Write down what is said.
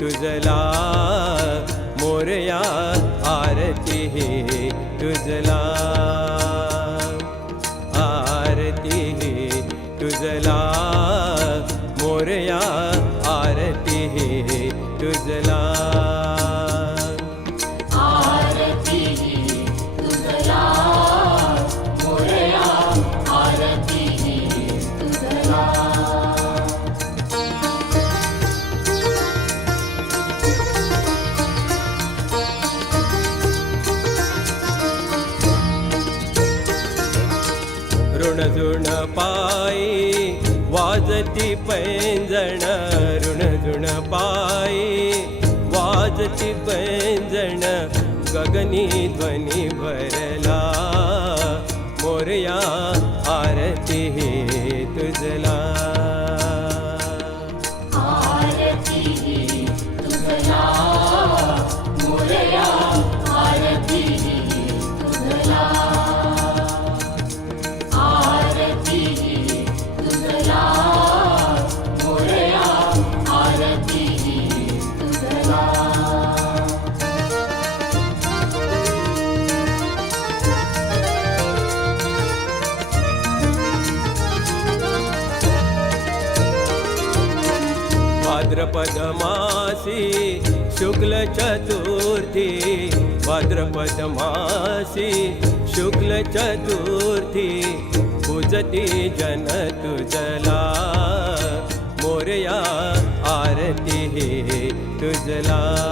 तुझला मोरया आरती हे तुझला. आरती हे तुझला मोरया आरती हे तुझला. पायी वाजती पैंजण ऋणझुण पायी वाजती पैंजण गगनी ध्वनी भरला भाद्रपद मासी शुक्ल चतुर्थी। भाद्रपद मासी शुक्ल चतुर्थी। पूजती जन तुझला मोरया आरती तुझला।